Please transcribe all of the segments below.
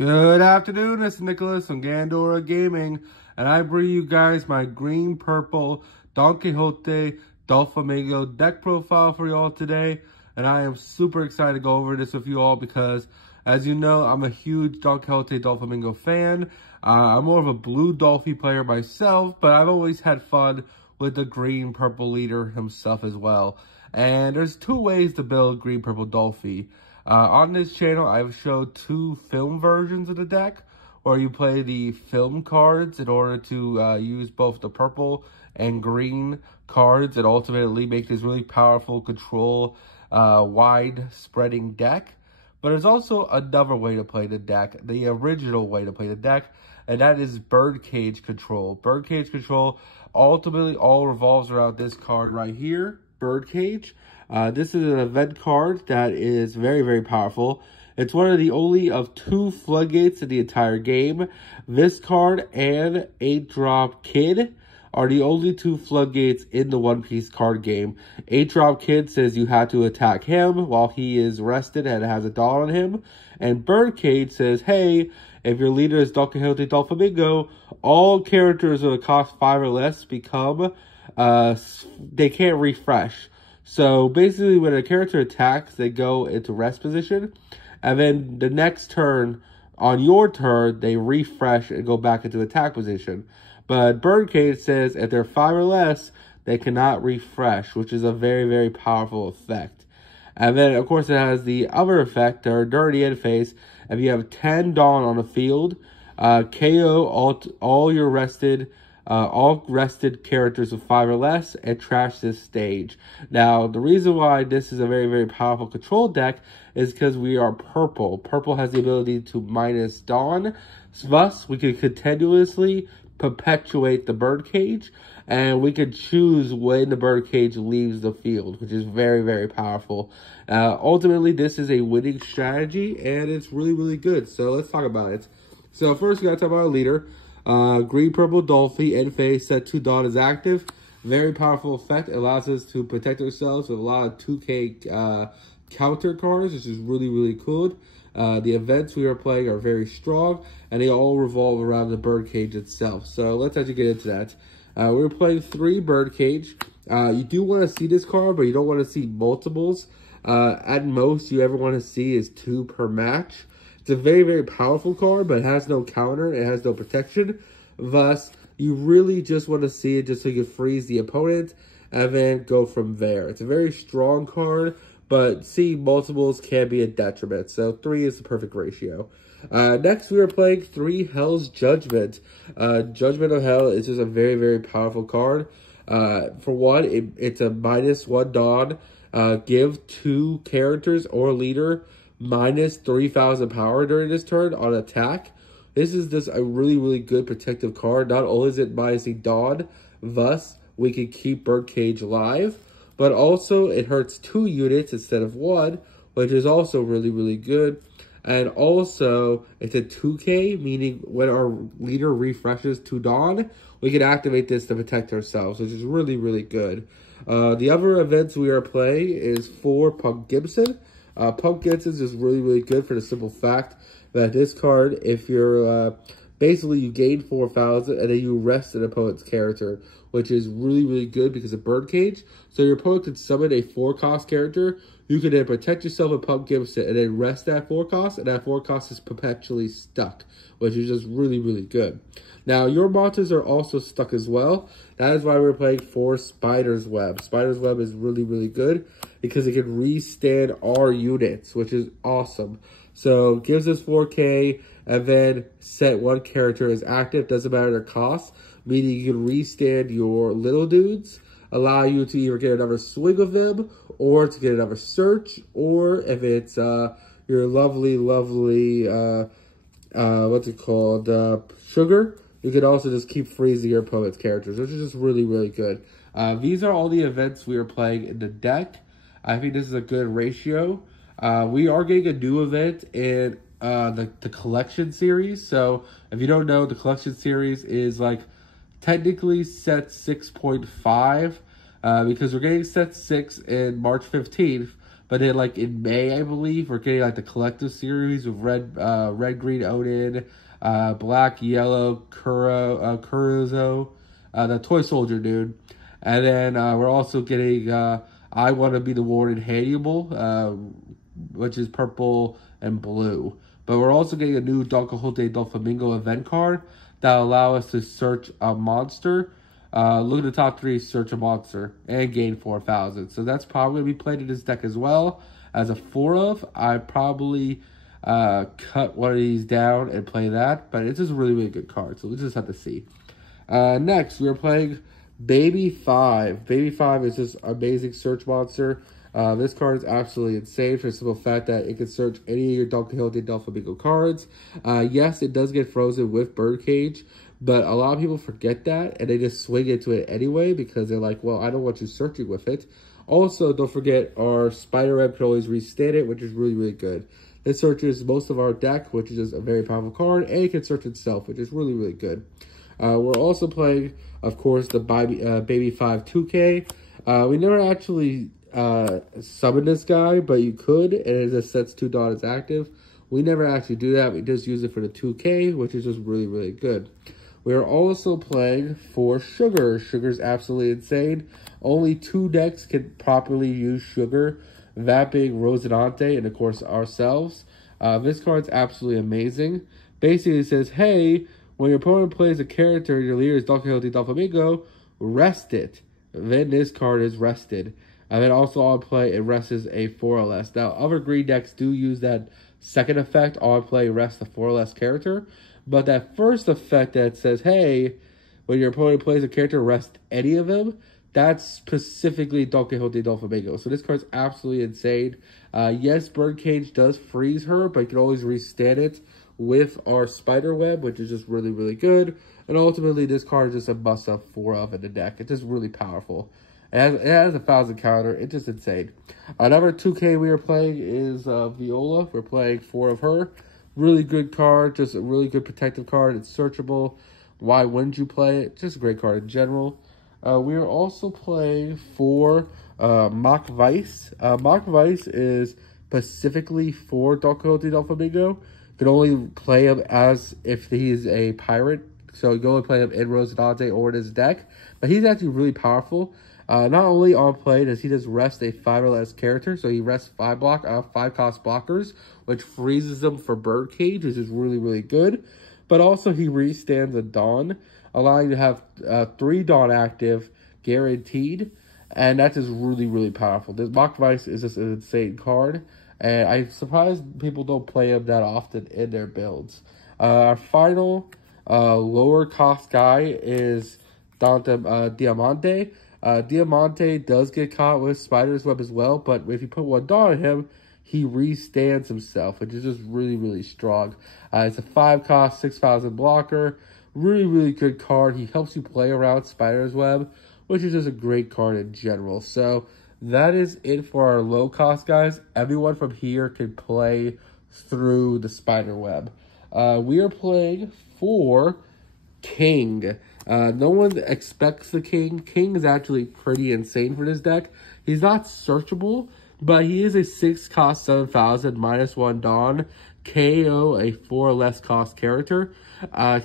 Good afternoon, this is Nicholas from Gandora Gaming, and I bring you guys my green-purple Donquixote Doflamingo deck profile for you all today. And I am super excited to go over this with you all because, as you know, I'm a huge Donquixote Doflamingo fan. I'm more of a blue Dolphy player myself, but I've always had fun with the green-purple leader himself as well. And there's two ways to build green-purple Dolphy. On this channel, I've showed two film versions of the deck, where you play the film cards in order to use both the purple and green cards and ultimately make this really powerful control, wide-spreading deck. But there's also another way to play the deck, the original way to play the deck, and that is Birdcage Control. Birdcage Control ultimately all revolves around this card right here, Birdcage. This is an event card that is very, very powerful. It's one of the only of two floodgates in the entire game. This card and 8-Drop Kid are the only two floodgates in the One Piece card game. 8-Drop Kid says you have to attack him while he is rested and has a dot on him. And Birdcage says, hey, if your leader is Donquixote Doflamingo, all characters with a cost 5 or less become, they can't refresh. So basically when a character attacks, they go into rest position. And then the next turn, on your turn, they refresh and go back into attack position. But Birdcage says if they're 5 or less, they cannot refresh, which is a very, very powerful effect. And then, of course, it has the other effect, or during the end phase, if you have 10 Dawn on the field, KO all rested characters with 5 or less and trash this stage. Now, the reason why this is a very, very powerful control deck is because we are purple. Purple has the ability to minus Dawn. Thus, we can continuously perpetuate the Birdcage, and we can choose when the Birdcage leaves the field, which is very, very powerful. Ultimately, this is a winning strategy, and it's really, really good. So let's talk about it. So first, we got to talk about our leader. Green-purple Dolphy, end phase, set 2 Dawn is active. Very powerful effect. It allows us to protect ourselves with a lot of 2K counter cards, which is really, really cool. The events we are playing are very strong, and they all revolve around the Birdcage itself. So let's actually get into that. We're playing 3 Birdcage. You do want to see this card, but you don't want to see multiples. At most, you ever want to see is 2 per match. It's a very, very powerful card, but it has no counter. It has no protection. Thus, you really just want to see it just so you can freeze the opponent and then go from there. It's a very strong card, but seeing multiples can be a detriment. So 3 is the perfect ratio. Next, we are playing 3 Hell's Judgment. Judgment of Hell is just a very, very powerful card. For one, it's a -1 Dawn. Give 2 characters or leader minus 3,000 power during this turn on attack. This is just a really, really good protective card. Not only is it minusing Dawn, thus we can keep Birdcage alive, but also it hurts 2 units instead of 1, which is also really, really good. And also, it's a 2K, meaning when our leader refreshes to Dawn, we can activate this to protect ourselves, which is really, really good. The other events we are playing is 4 Punk Gibson. Punk Gibson is really, really good for the simple fact that this card, if you're basically you gain 4,000 and then you rest an opponent's character, which is really, really good because of Birdcage. So your opponent can summon a 4-cost character. You can then protect yourself with Punk Gibson and then rest that 4-cost, and that 4-cost is perpetually stuck, which is just really, really good. Now, your monsters are also stuck as well. That is why we're playing 4 Spider's Web. Spider's Web is really, really good because it can restand our units, which is awesome. So, it gives us 4K, and then set 1 character as active. Doesn't matter their cost, meaning you can restand your little dudes, allow you to either get another swing of them, or to get another search, or if it's your lovely, lovely, what's it called, Sugar, you can also just keep freezing your opponent's characters, which is just really, really good. These are all the events we are playing in the deck. I think this is a good ratio. We are getting a new event in the collection series. So if you don't know, the collection series is like technically set 6.5 because we're getting set 6 in March 15th. But then, like, in May, I believe, we're getting, like, the collective series with red, green Odin, black, yellow, Kurozo, the toy soldier dude. And then we're also getting I Want to Be the Warden Hannibal, which is purple and blue. But we're also getting a new Donquixote Doflamingo event card that will allow us to search a monster. Look at the top 3, search a monster, and gain 4,000. So that's probably going to be played in this deck as well. As a 4 of, I probably cut one of these down and play that. But it's just a really, really good card. So we'll just have to see. Next, we're playing Baby 5. Baby 5 is this amazing search monster. This card is absolutely insane for the simple fact that it can search any of your Donquixote Doflamingo cards. Yes, it does get frozen with Birdcage, but a lot of people forget that, and they just swing into it anyway because they're like, well, I don't want you searching with it. Also, don't forget our Spiderweb can always restand it, which is really, really good. It searches most of our deck, which is just a very powerful card, and it can search itself, which is really, really good. We're also playing, of course, the Baby 5 2K. We never actually summon this guy, but you could, and it just sets 2 Dawn as active. We never actually do that. We just use it for the 2K, which is just really, really good. We are also playing for Sugar. Sugar's absolutely insane. Only 2 decks can properly use Sugar, that being Rosinante and, of course, ourselves. This card's absolutely amazing. Basically, it says, hey, when your opponent plays a character, your leader is Donquixote Doflamingo, rest it. Then this card is rested. And then also on play, it rests a 4 or less. Now, other green decks do use that second effect, on play, rest the 4 or less character. But that first effect that says, hey, when your opponent plays a character, rest any of them, that's specifically Donquixote Doflamingo. So this card's absolutely insane. Yes, Birdcage does freeze her, but you can always restand it with our Spiderweb, which is just really, really good. And ultimately, this card is just a must-have 4 of in the deck. It's just really powerful. It has a 1,000 counter. It's just insane. Another 2K we are playing is Viola. We're playing 4 of her. Really good card. Just a really good protective card. It's searchable. Why wouldn't you play it? Just a great card in general. We are also playing for Mock Vice. Mock Vice is specifically for Donquixote Doflamingo. You can only play him as if he's a pirate. So you can only play him in Rosinante or in his deck. But he's actually really powerful. Not only on play does he just rest a 5 or less character, so he rests 5 cost blockers, which freezes them for Birdcage, which is really, really good. But also he restands a Dawn, allowing you to have 3 Dawn active guaranteed, and that's just really, really powerful. This Mock Vice is just an insane card, and I'm surprised people don't play him that often in their builds. Our final lower cost guy is Diamante. Diamante does get caught with Spider's Web as well, but if you put 1 Dawn on him, he restands himself, which is just really, really strong. It's a 5 cost, 6,000 blocker. Really, really good card. He helps you play around Spider's Web, which is just a great card in general. So that is it for our low cost guys. Everyone from here can play through the Spider Web. We are playing for King. No one expects the King. King is actually pretty insane for this deck. He's not searchable, but he is a 6 cost 7,000 -1 Dawn KO, a 4 or less cost character.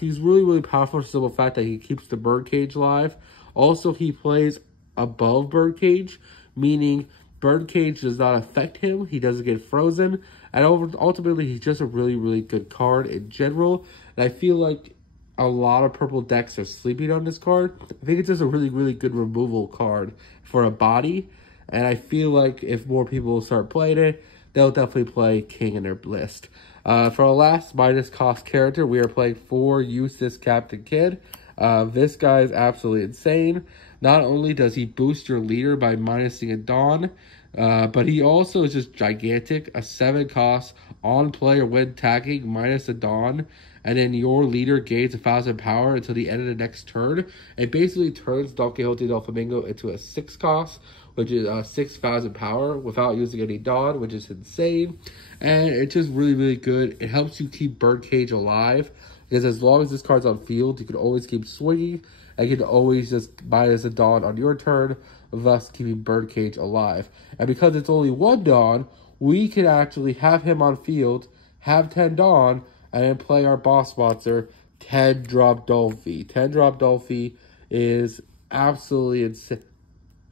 He's really, really powerful for the simple fact that he keeps the Birdcage alive. Also, he plays above Birdcage, meaning Birdcage does not affect him. He doesn't get frozen. And ultimately, he's just a really, really good card in general. And I feel like a lot of purple decks are sleeping on this card. I think it's just a really, really good removal card for a body. And I feel like if more people start playing it, they'll definitely play King in their list. For our last minus cost character, we are playing for Eustace Captain Kidd. This guy is absolutely insane. Not only does he boost your leader by minusing a Dawn, but he also is just gigantic. A 7 cost on play or when tagging minus a Dawn, and then your leader gains 1,000 power until the end of the next turn. It basically turns Donquixote Doflamingo into a 6 cost, which is 6,000 power without using any Dawn, which is insane. And it's just really, really good. It helps you keep Birdcage alive, because as long as this card's on field, you can always keep swinging. And you can always just minus a Dawn on your turn, thus keeping Birdcage alive. And because it's only 1 Dawn, we can actually have him on field, have 10 Dawn, and then play our boss monster, 10-drop Dolphy. 10-drop Dolphy is absolutely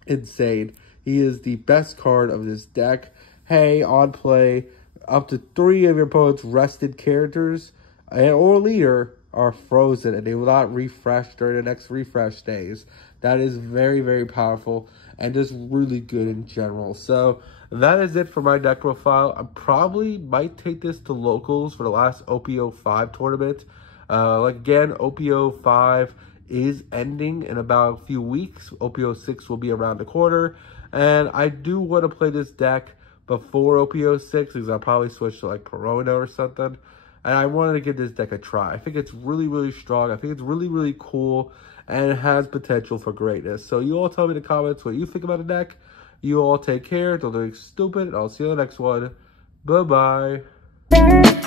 insane. He is the best card of this deck. Hey, on play, up to 3 of your opponent's rested characters or leader are frozen, and they will not refresh during the next refresh days. That is very, very powerful and just really good in general. So that is it for my deck profile. I probably might take this to locals for the last OPO 5 tournament. Again, OPO 5 is ending in about a few weeks. OPO 6 will be around the corner. And I do want to play this deck before OPO 6 because I'll probably switch to like Corona or something. And I wanted to give this deck a try. I think it's really, really strong. I think it's really, really cool. And it has potential for greatness. So you all tell me in the comments what you think about the deck. You all take care. Don't do anything stupid. I'll see you in the next one. Bye-bye.